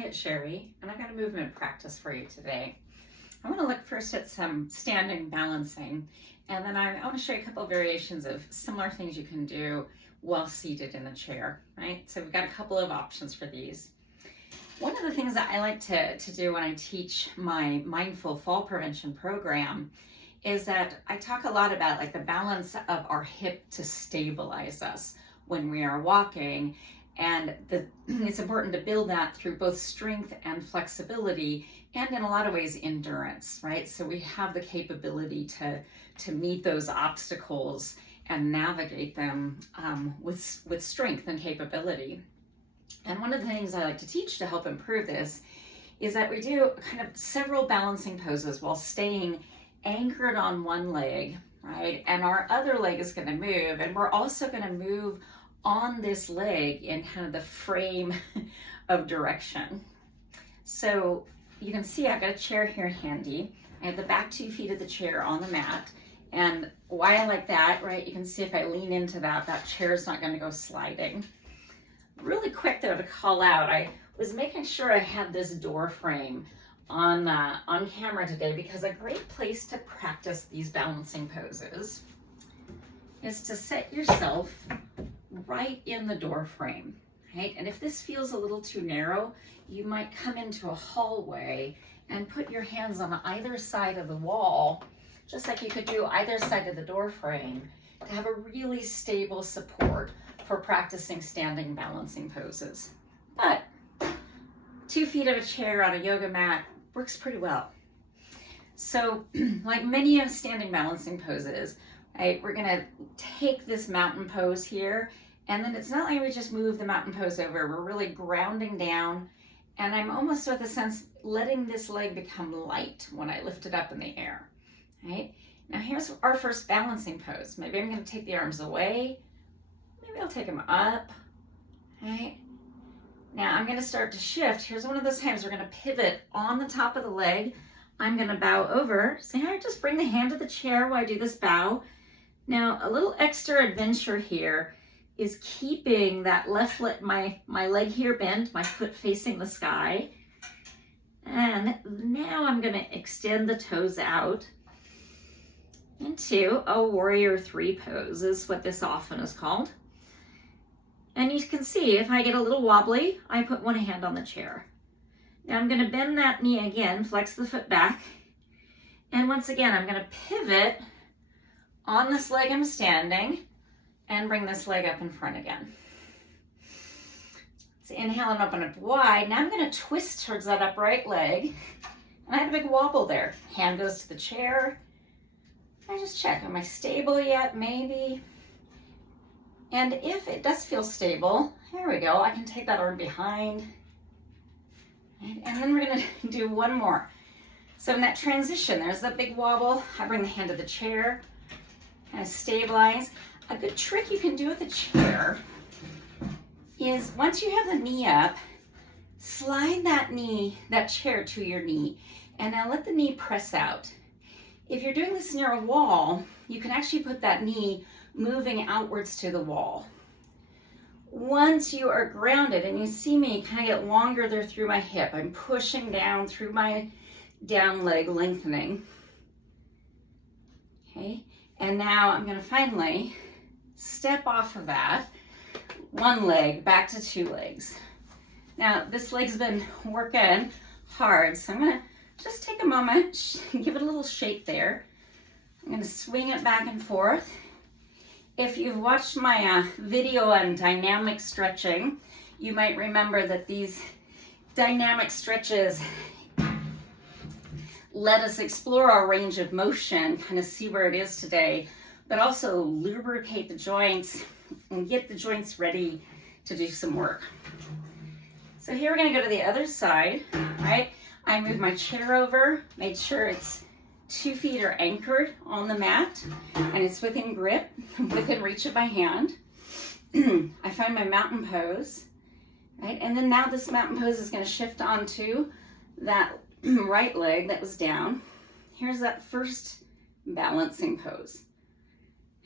Hi, it's Sherry, and I've got a movement practice for you today. I want to look first at some standing balancing, and then I want to show you a couple of variations of similar things you can do while seated in the chair, right? So we've got a couple of options for these. One of the things that I like to do when I teach my mindful fall prevention program is that I talk a lot about like the balance of our hip to stabilize us when we are walking. And it's important to build that through both strength and flexibility, and in a lot of ways endurance, right? So we have the capability to meet those obstacles and navigate them with strength and capability. And one of the things I like to teach to help improve this is that we do kind of several balancing poses while staying anchored on one leg, right? And our other leg is going to move, and we're also going to move on this leg in kind of the frame of direction. So you can see I've got a chair here handy. I have the back 2 feet of the chair on the mat. And why I like that, right? You can see if I lean into that, that chair is not going to go sliding. Really quick though to call out, I was making sure I had this door frame on camera today, because a great place to practice these balancing poses is to set yourself right in the door frame, right? And if this feels a little too narrow, you might come into a hallway and put your hands on either side of the wall, just like you could do either side of the door frame, to have a really stable support for practicing standing balancing poses. But 2 feet of a chair on a yoga mat works pretty well. So like many of standing balancing poses, right, we're gonna take this mountain pose here, and then it's not like we just move the mountain pose over. We're really grounding down, and I'm almost with a sense letting this leg become light when I lift it up in the air, right? Now here's our first balancing pose. Maybe I'm gonna take the arms away. Maybe I'll take them up, right? Now I'm gonna start to shift. Here's one of those times we're gonna pivot on the top of the leg. I'm gonna bow over. See how I just bring the hand to the chair while I do this bow? Now, a little extra adventure here is keeping that left leg, my leg here bent, my foot facing the sky. And now I'm gonna extend the toes out into a warrior 3 pose, is what this often is called. And you can see if I get a little wobbly, I put one hand on the chair. Now I'm gonna bend that knee again, flex the foot back. And once again, I'm gonna pivot on this leg I'm standing and bring this leg up in front again. So inhale and open up wide. Now I'm gonna twist towards that upright leg. And I had a big wobble there. Hand goes to the chair. I just check, am I stable yet? Maybe. And if it does feel stable, here we go. I can take that arm behind. And then we're gonna do one more. So in that transition, there's that big wobble. I bring the hand to the chair, kind of stabilize. A good trick you can do with the chair is once you have the knee up, slide that chair to your knee, and now let the knee press out. If you're doing this near a wall, you can actually put that knee moving outwards to the wall. Once you are grounded, and you see me kind of get longer there through my hip, I'm pushing down through my down leg, lengthening. Okay, and now I'm gonna finally step off of that one leg back to 2 legs. Now this leg's been working hard, so I'm gonna just take a moment, give it a little shake there. I'm gonna swing it back and forth. If you've watched my video on dynamic stretching, you might remember that these dynamic stretches let us explore our range of motion, kind of see where it is today, but also lubricate the joints and get the joints ready to do some work. So here we're gonna go to the other side, right? I move my chair over, made sure it's 2 feet are anchored on the mat and it's within grip, within reach of my hand. I find my mountain pose, right? And then now this mountain pose is gonna shift onto that right leg that was down. Here's that first balancing pose.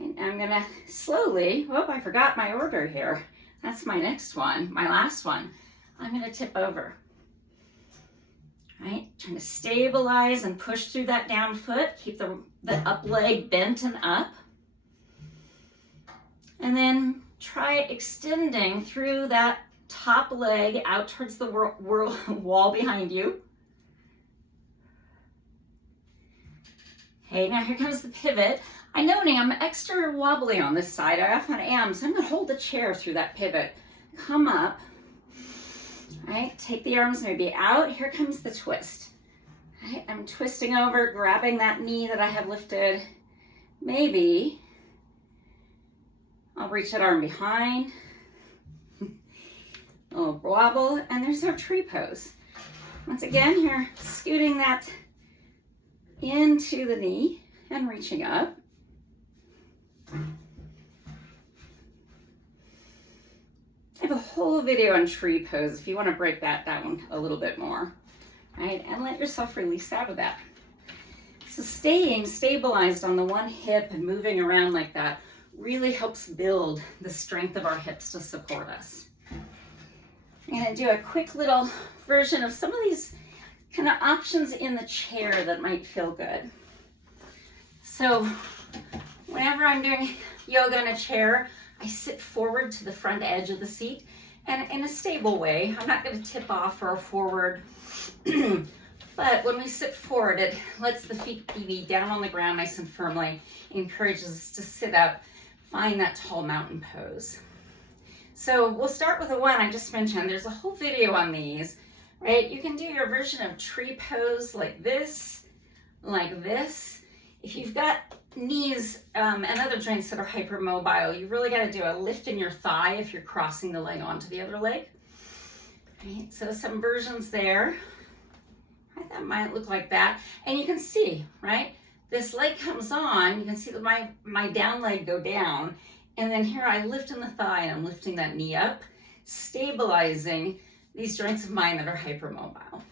And I'm gonna slowly, I forgot my order here. That's my next one, my last one. I'm gonna tip over. right? Trying to stabilize and push through that down foot. Keep the up leg bent and up. And then try extending through that top leg out towards the wall behind you. Okay, now here comes the pivot. I'm noting I'm extra wobbly on this side. I often am, so I'm gonna hold the chair through that pivot. Come up, right? Take the arms maybe out. Here comes the twist. Right? I'm twisting over, grabbing that knee that I have lifted. Maybe I'll reach that arm behind. A little wobble, and there's our tree pose. Once again, here, scooting that into the knee and reaching up. I have a whole video on tree pose if you want to break that down a little bit more, right? And let yourself release out of that. So staying stabilized on the one hip and moving around like that really helps build the strength of our hips to support us. I'm going to do a quick little version of some of these kind of options in the chair that might feel good. So whenever I'm doing yoga in a chair, I sit forward to the front edge of the seat and in a stable way. I'm not going to tip off or forward, but when we sit forward, it lets the feet be down on the ground nice and firmly, encourages us to sit up, find that tall mountain pose. So we'll start with the one I just mentioned. There's a whole video on these, right? You can do your version of tree pose like this. If you've got knees and other joints that are hypermobile, you really got to do a lift in your thigh if you're crossing the leg onto the other leg. Right, so some versions there. Right, that might look like that. And you can see, right? This leg comes on, you can see that my down leg go down. And then here I lift in the thigh and I'm lifting that knee up, stabilizing these joints of mine that are hypermobile.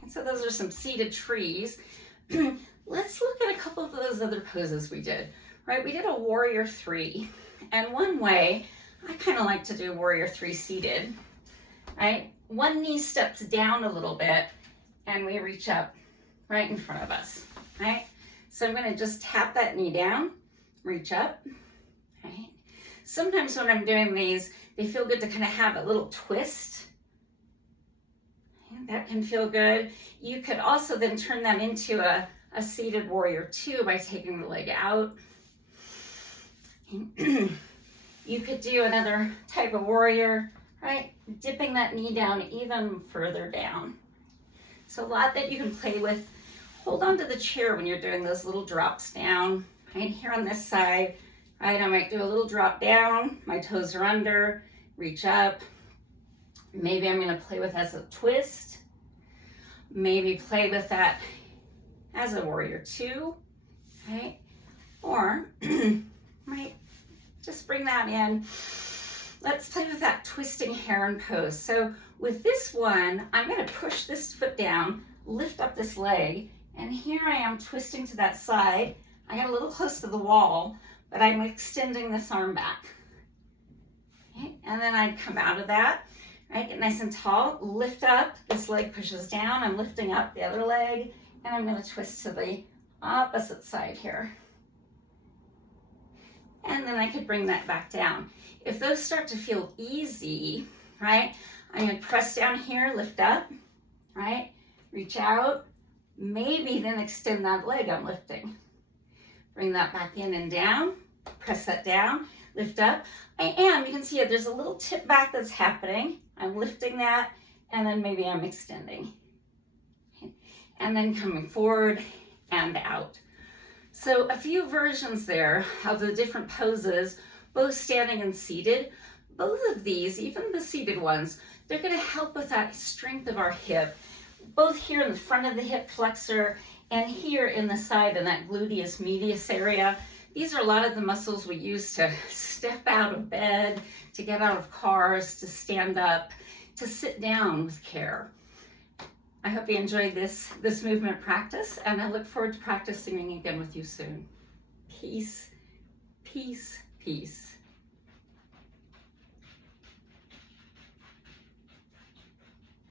And so those are some seated trees. Let's look at a couple of those other poses we did, right? We did a warrior three. And one way, I kind of like to do warrior three seated, right? One knee steps down a little bit and we reach up right in front of us, right? So I'm gonna just tap that knee down, reach up, right? Sometimes when I'm doing these, they feel good to kind of have a little twist. That can feel good. You could also then turn that into a seated warrior two by taking the leg out. You could do another type of warrior, right? Dipping that knee down even further down. So a lot that you can play with. Hold on to the chair when you're doing those little drops down. Right here on this side, right? I might do a little drop down, my toes are under, reach up. Maybe I'm gonna play with as a twist. Maybe play with that as a warrior two, right? Or might just bring that in. Let's play with that twisting heron pose. So with this one, I'm gonna push this foot down, lift up this leg, and here I am twisting to that side. I got a little close to the wall, but I'm extending this arm back. Okay? And then I'd come out of that, right? Get nice and tall, lift up, this leg pushes down, I'm lifting up the other leg, and I'm gonna twist to the opposite side here. And then I could bring that back down. If those start to feel easy, right? I'm gonna press down here, lift up, right? Reach out, maybe then extend that leg I'm lifting. Bring that back in and down, press that down, lift up. You can see it, there's a little tip back that's happening. I'm lifting that, and then maybe I'm extending. Okay. And then coming forward and out. So a few versions there of the different poses, both standing and seated. Both of these, even the seated ones, they're gonna help with that strength of our hip, both here in the front of the hip flexor and here in the side in that gluteus medius area. These are a lot of the muscles we use to step out of bed, to get out of cars, to stand up, to sit down with care. I hope you enjoyed this movement practice, and I look forward to practicing again with you soon. Peace, peace, peace.